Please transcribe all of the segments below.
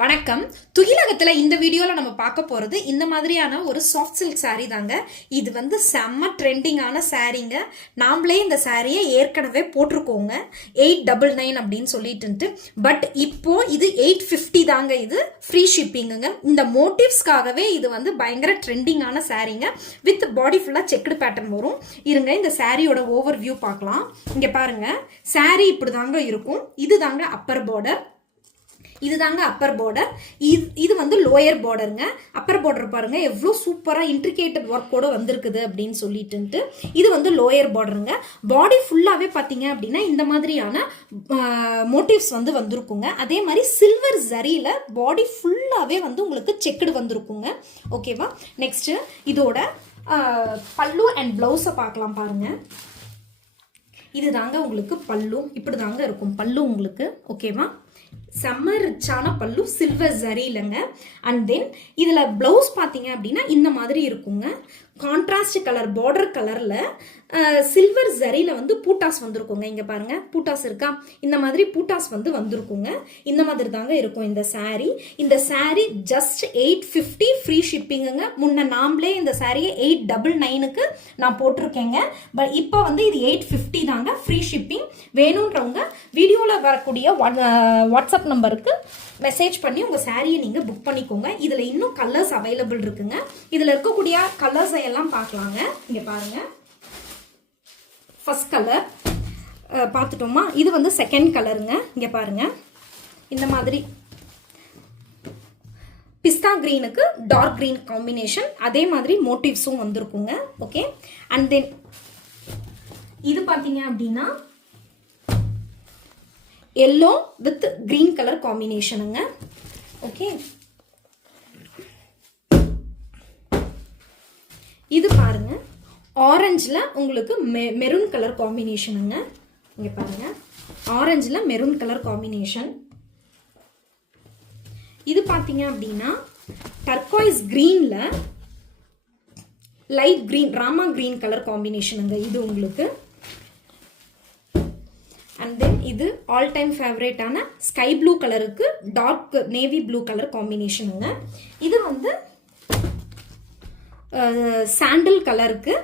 வணக்கம். துகிலகத்தில் இந்த வீடியோவில் நம்ம பார்க்க போகிறது இந்த மாதிரியான ஒரு சாஃப்ட் சில்க் சாரீ தாங்க. இது வந்து செம்ம ட்ரெண்டிங்கான சாரீங்க. நாமளே இந்த சாரியை ஏற்கனவே போட்டிருக்கோங்க 899 அப்படின்னு சொல்லிட்டு. பட் இப்போ இது 850 தாங்க. இது ஃப்ரீ ஷிப்பிங்குங்க. இந்த மோட்டிவ்ஸ்க்காகவே இது வந்து பயங்கர ட்ரெண்டிங்கான சாரீங்க. வித் பாடி ஃபுல்லாக செக்குடு பேட்டர்ன் வரும். இருங்க இந்த சாரியோட ஓவர் வியூ பார்க்கலாம். இங்கே பாருங்க, சாரீ இப்படி தாங்க இருக்கும். இது தாங்க அப்பர் பார்டர், இதுதாங்க அப்பர் பார்டர். இது வந்து லோயர் பார்டருங்க. அப்பர் பார்டர் பாருங்க எவ்வளோ சூப்பராக இன்ட்ரிகேட்டட் ஒர்க்கோட வந்திருக்குது அப்படின்னு சொல்லிட்டு. இது வந்து லோயர் பார்டருங்க. பாடி ஃபுல்லாகவே பார்த்தீங்க அப்படின்னா இந்த மாதிரியான மோட்டிவ்ஸ் வந்து வந்திருக்குங்க. அதே மாதிரி சில்வர் ஜரியில் பாடி ஃபுல்லாகவே வந்து உங்களுக்கு செக்குடு வந்திருக்குங்க. ஓகேவா? நெக்ஸ்ட் இதோட பல்லு அண்ட் பிளவுஸை பார்க்கலாம் பாருங்க. இது தாங்க உங்களுக்கு பல்லு, இப்படி தாங்க இருக்கும் பல்லு உங்களுக்கு. ஓகேவா? செம்ம ரிச்சான பல்லு, சில்வர் ஜரியிலங்க. அண்ட் தென் இதில் ப்ளவுஸ் பார்த்தீங்க அப்படின்னா இந்த மாதிரி இருக்குங்க. கான்ட்ராஸ்ட் கலர் பார்டர் கலரில் சில்வர் ஜரியில் வந்து பூட்டாஸ் வந்திருக்குங்க. இங்கே பாருங்க பூட்டாஸ் இருக்கா, இந்த மாதிரி பூட்டாஸ் வந்து வந்திருக்குங்க. இந்த மாதிரி தாங்க இருக்கும் இந்த சாரீ. இந்த சாரீ ஜஸ்ட் 850 ஃப்ரீ ஷிப்பிங்குங்க. முன்ன நாமளே இந்த சாரியை 899க்கு நான் போட்டிருக்கேங்க. பட் இப்போ வந்து இது 850 தாங்க ஃப்ரீ ஷிப்பிங். வேணுன்றவங்க வீடியோவில் வரக்கூடிய வாட்ஸ்அப் நம்பருக்கு மெசேஜ் பண்ணி உங்கள் சாரியை நீங்கள் புக் பண்ணிக்கோங்க. இதில் இன்னும் கலர்ஸ் அவைலபிள் இருக்குங்க. இதில் இருக்கக்கூடிய கலர்ஸை எல்லாம் பார்க்கலாங்க. இங்கே பாருங்கள், ஃபர்ஸ்ட் கலர் பார்த்துட்டோமா? இது வந்து செகண்ட் கலருங்க. இங்கே பாருங்க, இந்த மாதிரி பிஸ்தா கிரீனுக்கு டார்க் கிரீன் காம்பினேஷன், அதே மாதிரி மோட்டிவ்ஸும் வந்திருக்குங்க. ஓகே. அண்ட் தென் இது பார்த்தீங்க அப்படின்னா எல்லோ வித் கிரீன் கலர் காம்பினேஷனுங்க. ஓகே. இது பாருங்க, ஆரஞ்சில் உங்களுக்கு மெரூன் கலர் காம்பினேஷனுங்க. இங்கே பாருங்க, ஆரஞ்சில் மெரூன் கலர் காம்பினேஷன். இது பார்த்தீங்க அப்படின்னா டர்காய்ஸ் கிரீனில் light green, rama green colour காம்பினேஷனுங்க இது உங்களுக்கு. அண்ட் தென் இது ஆல் டைம் ஃபேவரேட்டான ஸ்கை ப்ளூ கலருக்கு டார்க் நேவி ப்ளூ கலர் காம்பினேஷனுங்க. இது வந்து சாண்டில் கலருக்கு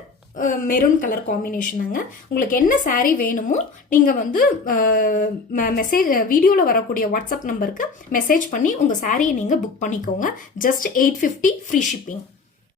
மெரூன் கலர் காம்பினேஷனுங்க. உங்களுக்கு என்ன சாரீ வேணுமோ நீங்கள் வந்து மெசேஜ் வீடியோவில் வரக்கூடிய வாட்ஸ்அப் நம்பருக்கு மெசேஜ் பண்ணி உங்கள் சாரியை நீங்கள் புக் பண்ணிக்கோங்க. Just 850 free shipping.